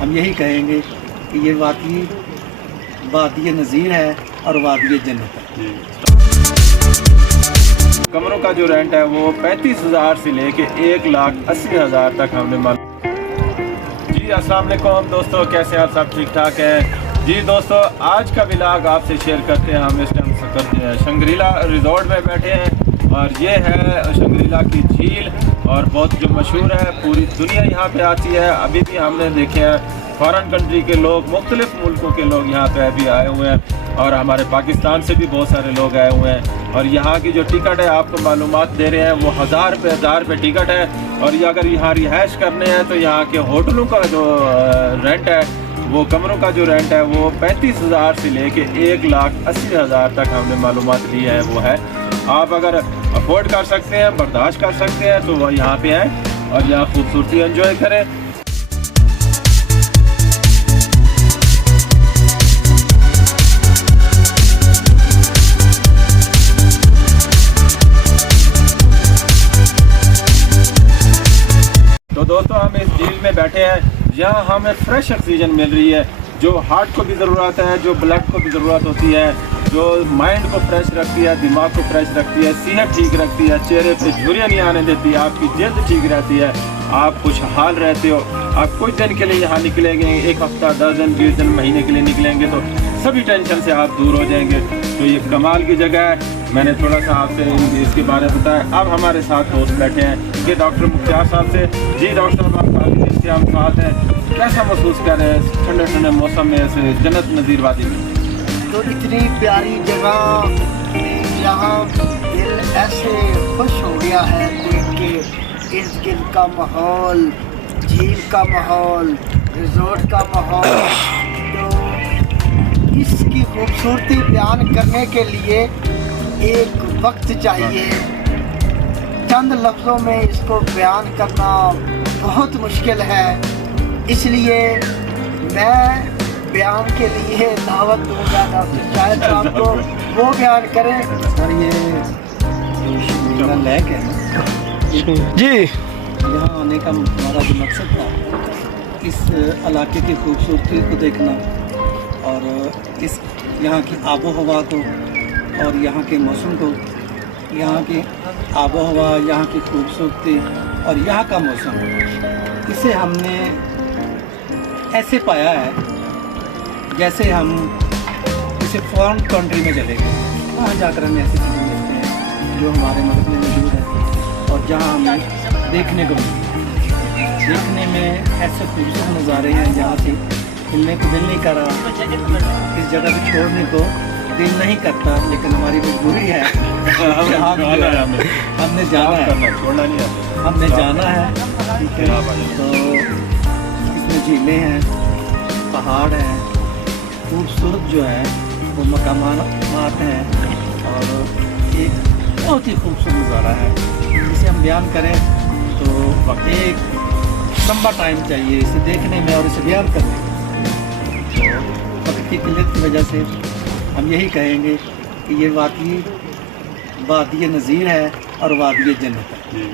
ہم یہی کہیں گے کہ یہ واقعی وادی نذیر ہے اور وادی جنت ہے۔ کمروں کا جو رینٹ ہے وہ 35,000 سے لے کے 1,80,000 تک ہم نے جی السلام علیکم دوستو، کیسے ہیں آپ؟ سب ٹھیک ٹھاک ہیں؟ جی دوستو، آج کا ولاگ آپ سے شیئر کرتے ہیں۔ ہم اس ٹائم شنگریلا ریزورٹ میں بیٹھے ہیں اور یہ ہے شنگریلا کی جھیل اور بہت جو مشہور ہے، پوری دنیا یہاں پہ آتی ہے۔ ابھی بھی ہم نے دیکھے ہیں فارن کنٹری کے لوگ، مختلف ملکوں کے لوگ یہاں پہ ابھی آئے ہوئے ہیں اور ہمارے پاکستان سے بھی بہت سارے لوگ آئے ہوئے ہیں۔ اور یہاں کی جو ٹکٹ ہے آپ کو معلومات دے رہے ہیں، وہ 1000 روپے ٹکٹ ہے۔ اور یہ اگر یہاں رہائش کرنے ہیں تو یہاں کے ہوٹلوں کا جو رینٹ ہے، وہ کمروں کا جو رینٹ ہے وہ 35,000 سے لے کے 1,80,000 تک ہم نے معلومات لی ہے وہ ہے۔ آپ اگر افورڈ کر سکتے ہیں، برداشت کر سکتے ہیں تو وہ یہاں پہ آئیں اور یہاں خوبصورتی انجوائے کریں۔ تو دوستو، ہم اس جھیل میں بیٹھے ہیں، یہاں ہمیں فریش آکسیجن مل رہی ہے، جو ہارٹ کو بھی ضرورت ہے، جو بلڈ کو بھی ضرورت ہوتی ہے، جو مائنڈ کو فریش رکھتی ہے، دماغ کو فریش رکھتی ہے، صحت ٹھیک رکھتی ہے، چہرے پہ جھریاں نہیں آنے دیتی ہے، آپ کی جلد ٹھیک رہتی ہے، آپ خوشحال رہتے ہو۔ آپ کچھ دن کے لیے یہاں نکلیں گے، 1 ہفتہ، 10 دن، 20 دن، مہینے کے لیے نکلیں گے تو سبھی ٹینشن سے آپ دور ہو جائیں گے۔ تو یہ کمال کی جگہ ہے، میں نے تھوڑا سا آپ سے اس کے بارے میں بتایا۔ اب ہمارے ساتھ دوست بیٹھے ہیں کہ ڈاکٹر مختار صاحب سے۔ جی ڈاکٹر صاحب، آپ کافی دن سے ہم ساتھ ہیں، کیسا محسوس کر رہے ہیں ٹھنڈے ٹھنڈے موسم میں ایسے جنت نظیر وادی میں؟ تو اتنی پیاری جگہ، یہاں دل ایسے خوش ہو گیا ہے دیکھ کے، ارد گرد کا ماحول، جھیل کا ماحول، ریزورٹ کا ماحول۔ تو اس کی خوبصورتی بیان کرنے کے لیے ایک وقت چاہیے، چند لفظوں میں اس کو بیان کرنا بہت مشکل ہے، اس لیے میں بیان کے لیے دعوت دوں گا ڈاکٹر شاہد صاحب کو، وہ بیان کریں۔ سر، یہ جو شنگریلا لیک ہے نا، جی یہاں آنے کا ہمارا جو مقصد تھا، اس علاقے کی خوبصورتی کو دیکھنا اور اس یہاں کی آب و ہوا کو اور یہاں کے موسم کو، یہاں کی آب و ہوا، یہاں کی خوبصورتی اور یہاں کا موسم، اسے ہم نے ایسے پایا ہے جیسے ہم کسی فارن کنٹری میں چلے گئے، وہاں جا کر ہمیں ایسی چیزیں ملتے ہیں جو ہمارے ملک میں موجود ہیں اور جہاں ہمیں دیکھنے کو ملتی ہے۔ دیکھنے میں ایسے خوبصورت نظارے ہیں جہاں سے ملنے کو دل نہیں کر رہا، اس جگہ کو چھوڑنے کو دل نہیں کرتا، لیکن ہماری مجبوری ہے، ہم نے جانا ہے، چھوڑنا نہیں آتا، ہم نے جانا ہے، ٹھیک ہے۔ تو اس میں جھیلیں ہیں، پہاڑ ہیں، خوبصورت جو ہے وہ مقامات ہیں اور ایک بہت ہی خوبصورت نظارہ ہے، جسے ہم بیان کریں تو ایک لمبا ٹائم چاہیے اسے دیکھنے میں اور اسے بیان کرنے میں۔ تو وقت کی قلت کی وجہ سے ہم یہی کہیں گے کہ یہ واقعی وادی نذیر ہے اور وادی جنت ہے۔